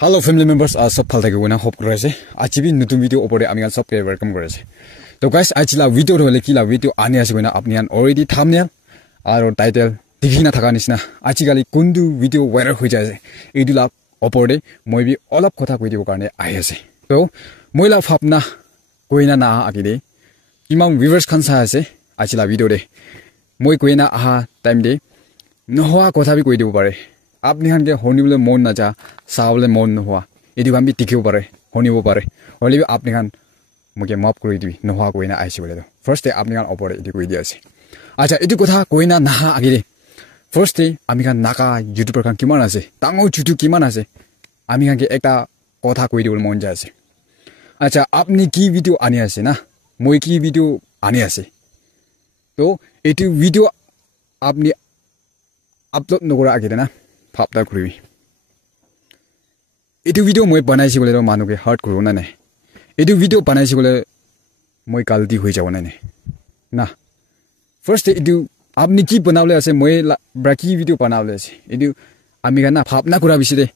Hello family members, सब फाल थाके वना होप करे छे आज भी नतुन भिडियो ओपरे आमी सब के वेलकम करे छे तो गाइस आज ला भिडियो होले किला भिडियो आने आसे गना आपनि आन अलरेडी थंबनेल आरो टाइटल दिखिना थाका निसिना आजिकाली कुंदु भिडियो वायरल हो जाय एदुला ओपरे মই बि अलप कथा कइ दिबो कारणे आइ आसे तो मोइला फापना कोइना ना आगिदे इमाम व्यूअर्स खानसा आसे आजिला भिडियो दे মই कोइना आहा टाइम दे नहोआ कथा बि कइ दिबो पारे आपनि हानके हनिबले मन ना जा सावले मन नहोआ एदि गाम बि टिकिबो पारे हनिबो पारे हलिबि आपनि हान मके माफ करि दिबि नहोआ कोइना आइसे बोले तो फर्स्ट डे आपनि हान ओपरे एदि कइ दियासे अच्छा एदि कथा कोइना ना आगिदे फर्स्ट डे आमी खान नाका यूट्यूबर खान किमान आसे तांगो चुटु किमान आसे आमी खान के एकटा कथा कइ दिबो मन जासे अच्छा आपनि की भिडियो आनि आसे ना মই की भिडियो आनि आसे तो एटु भिडियो आपनि अपलोड नगरा आगिदे ना फापदा खुरिबि एटु भिडियो মই बनाइछि बोले तो मानुके हार्ट करू ना नै एटु भिडियो बनाइछि बोले মই गलती হৈ যাব ना नै ना फर्स्ट एटु आपनि की बनावले आसे মই ब्राकी भिडियो बनावले आसे एटु आमी गाना फापना कुरा बिसिदे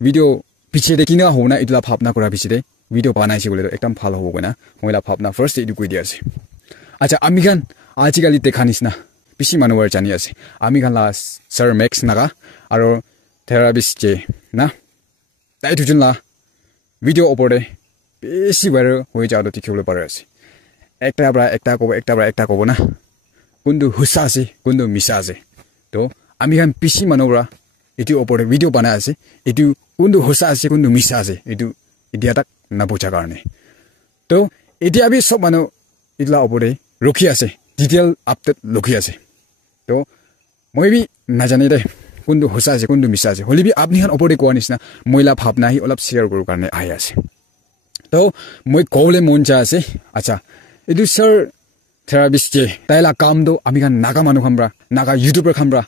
भिडियो पिछे दे किना होना इतला फापना कुरा बिसिदे भिडियो बनाइछि बोले तो एकदम फाल होबो ना मोइला फापना फर्स्ट एटु कइ दियासे अच्छा आमी गान आजिकाली देखानिसना पिसि मानुवर जानि आसे आमी गान ला सर मैक्स नागा आरो थेरापिस्ट जे ना ताइटु जुनला भिडियो ओपरे बेसि वायरल होय जादो तिखिबले पारे आसे एकटा कोबो ना कुंदु हुसा आसे कुंदु मिसा आसे तो आमी गान पिसि मानुवरा एटु ओपरे भिडियो बना आसे एटु कुंदु हुसा आसे कुंदु मिसा आसे एटु इदिया तक ना बुझा कारणे तो एटिया बि सब मानु इतला ओपरे रखि आसे डिटेल अपडेट लखि आसे तो মই बि नाजाने दे कुंदु हुसा आसे कुंदु मिसा आसे हलिबि आपनि हान ओपरे कोआ निसना मोइला भाबना हि अलप शेयर गरु कारणे आइ आसे तो মই कोले मन जा आसे अच्छा एदु सर थेरापिस्ट जे ताइला काम दो आमी गान नागा मानु खामब्रा नागा यूट्यूबर खामब्रा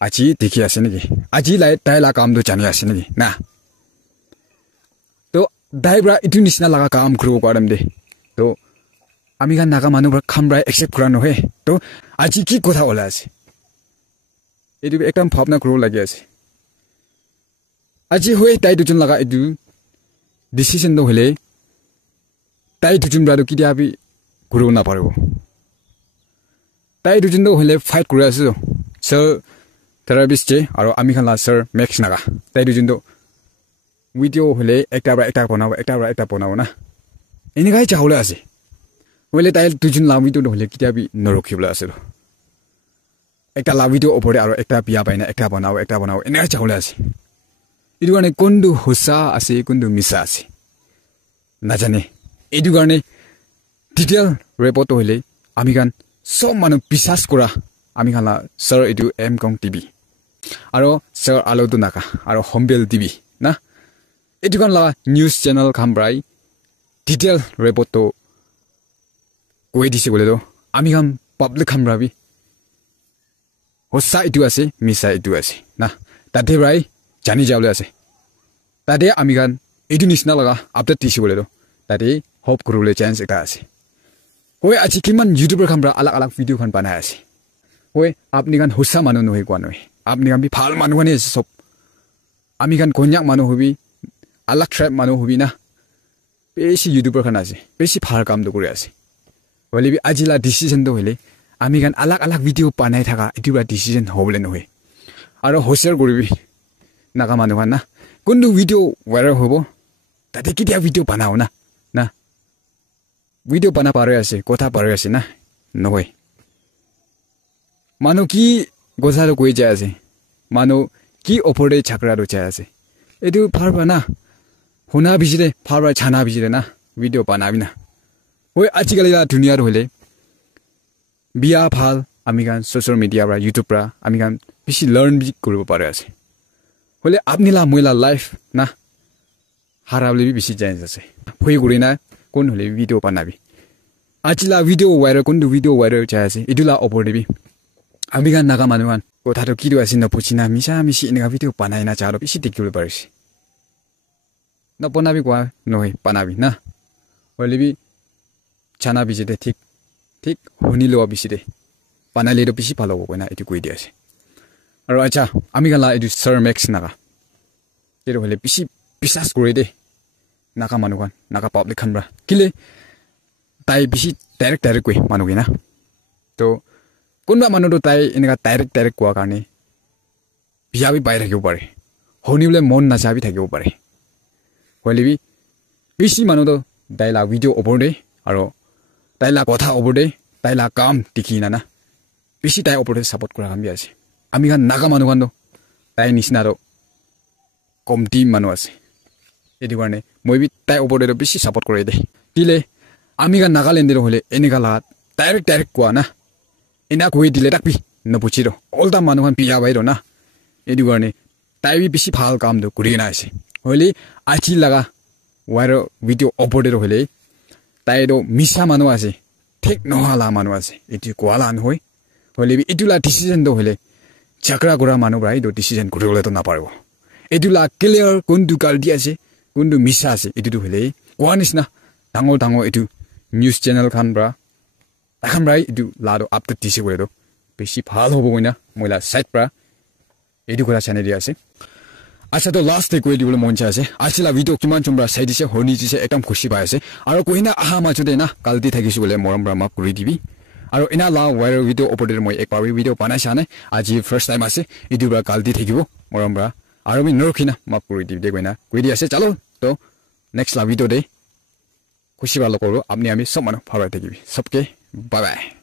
आजि देखि आसे नेকি आजि लाइ ताइला काम दो जानि आसे नेकी ना तो दाइब्रा इतु निसना लगा काम खुरु करम दे तो आमी गान नागा मानुब्रा खामब्रा एक्सेप्ट कुरा नहे तो आजि की कथा होला आसे एदु एकदम भावना खुरु लागि आसे आजि होय ताइ दुजुन लगा एदु डिसिजन दो हले ताइ दुजुन ब्रादो किदिया बि खुरु ना पारबो ताइ दुजुन दो हले फाइट कुरा आसे सर थेरापिस्ट जे आरो आमी खान ला सर मैक्स नागा ताइ दुजुन दो भिडियो हले एकटा बनाव ना एनि गाय चावले आसे हले ताइ दुजुन ला भिडियो हले किदिया बि नरखिबला आसे एकटा ला भिडियो ओपरे आरो एकटा पिया बायना एकटा बनाव एनि गाय चावले आसे इदु गाने कुंदु हुसा आसे कुंदु मिसा आसे ना जाने इदु गाने डिटेल रिपोर्ट हले आमी गान सब मानु विश्वास करा आमी खाला सर इदु एमकं टीवी आरो सर आलोदु नाका आरो होमबेल टीवी ना इदु गान ला न्यूज चैनल खामब्राई डिटेल रिपोर्ट तो कोइ दिसे बोले तो आमी गान पब्लिक खामब्राबि होसा इदु आसे मिसा इदु आसे ना ताते ब्राई जानि जावले आसे ताते आमी गान इदु निसना लगा अपडेट दिसे बोले तो ताते होप करुले चान्स एकटा आसे होय आजि किमान यूट्यूबर खामब्रा अलग भिडियो खान बनाय आसे होय आपनि गान हुसा मानु नहै कोआ नहै आपनि गान बि फाल मानु गाने सब आमी गान कोन्याक मानु होबि अलग ट्राइब मानु होबि ना बेसि यूट्यूबर खान आसे बेसि फाल काम दो करे आसे हले बि आजिला डिसिजन दो हले आमी गान अलग भिडियो बनाय थाका इदिबा डिसिजन होबले नहै आरो होसियार गरिबि नागा मानु गान ना कुंदु भिडियो वायरल होबो ताते किदिया भिडियो बनाओ ना भिडियो बना पारे आसे कथा पारे आसे ना नहै मानो की गोजारो कोइ जाय आसे मानो की ओपरे छाकरारो जाय आसे एदु फारबा ना होना बिजिरे फारबा छाना बिजिरे ना भिडियो बनाबि ना होय आजिकालि ला दुनिया रहले बिया फाल आमी गान सोशल मिडिया ब्रा यूट्यूब ब्रा आमी गान बिसि लर्न बि करबो पारे आसे होले आपनि ला मोइला लाइफ ना हाराबले बि बिसि जाय आसे फै गुरिना कोन होले भिडियो बनाबि आजिला भिडियो वायरल कोन भिडियो वायरल जाय आसे इदुला ओपरे बि आमी गान नागा मानुवान कथा तो किदु आसे न पुछिना मिसा मिसि इनगा भिडियो बनाइना चारो बिसि देखिबले पारेसि न बनाबि कोआ नहै बनाबि ना हलेबि छाना बिजिदे ठीक हुनिलो बिसिदे बनाइले तो बिसि फालो गना इदु कइ दियासे आरो अच्छा आमी गान ला इदु सर मैक्स नागा तेरो हले बिसि বিশ্বাস কৰি দে নাকা মানুহখন নাকা পাব্লিক খানব্ৰা কিলে তাই বেছি ডাইৰেক্ট কৈ মানুহকে না তো কোনোবা মানুহটো তাই এনেকা ডাইৰেক্ট কোৱা কাৰণে বিয়াবি পাই থাকিব পাৰে শুনিবলৈ মন নাযাবি থাকিব পাৰে হ'লেবি বেছি মানুহটো তাইলা ভিডিঅ' অপৰ দে আৰু তাইলা কথা অপৰ দে তাইলা কাম দেখি না বেছি তাই অপৰতে ছাপৰ্ট কৰা কাম আছে আমি খান নাগা মানুহখন তাই নিচিনাটো কমটি মানুহ আছে এইটো কাৰণে মই বি তাই অপৰতে বেছি ছাপৰ্ট কৰি দে দিলে আমি খান নাগালেণ্ডৰ হ'লে এনেকা লাগাত ডাইৰেক্ট কোৱা না এনা কৈ দিলে তাক বি নপুছি ৰ অলটা মানুহখন বিয়া বাই ৰ না এইটো কাৰণে তাই বি বেছি ভাল কামটো কৰি না আছে হ'লে আজি লগা ৱাইৰ ভিডিঅ' অপৰতে হ'লে তাইতো মিছা মানুহ আছে ঠিক নোহোৱালা মানুহ আছে এইটো কোৱালা নহয় হ'লে এইটোলা ডিচিশ্যনটো হ'লে ঝগড়া কৰা মানুহবোৰে এইটো ডিচিশ্যন কৰিবলৈতো নাপাৰিব এইটোলা ক্লিয়াৰ কোনটো গাল্টি আছে কোনটো মিছা আছে এইটোতো হ'লে কোৱা নিচিনা ডাঙৰ এইটো নিউজ চেনেল খান পৰা এখন প্ৰায় এইটো লাটো আপডেট দিছে কৰিতো বেছি ভাল হ'ব কইনা মইলা চাইড পৰা এইটো কথা চেনেল দিয়া আছে আচ্ছা তো লাষ্ট কৈ দিবলৈ মন আছে আছিলা ভিডিঅ' কিমান চুমৰা চাই দিছে শুনি দিছে একদম খুচি পাই আছে আৰু কইনা আহা মাজতে না কালটি থাকিছো বোলে মৰম পৰা মাফ কৰি দিবি আৰু এনা লা ৱাইৰ ভিডিঅ' অপডেট মই একবাৰ ভিডিঅ' বনাইছা নে আজি ফাৰ্ষ্ট টাইম আছে এইটো পৰা কালটি থাকিব মৰম পৰা আৰু আমি নৰখিনা মাফ কৰি দিবি দে কইনা কৈ দি আছে চলো তো নেক্সট লা ভিডিঅ' দে খুচি ভাল কৰোঁ আপুনি আমি সব মানুহ ভাবাই থাকিবি সবকে বাই বাই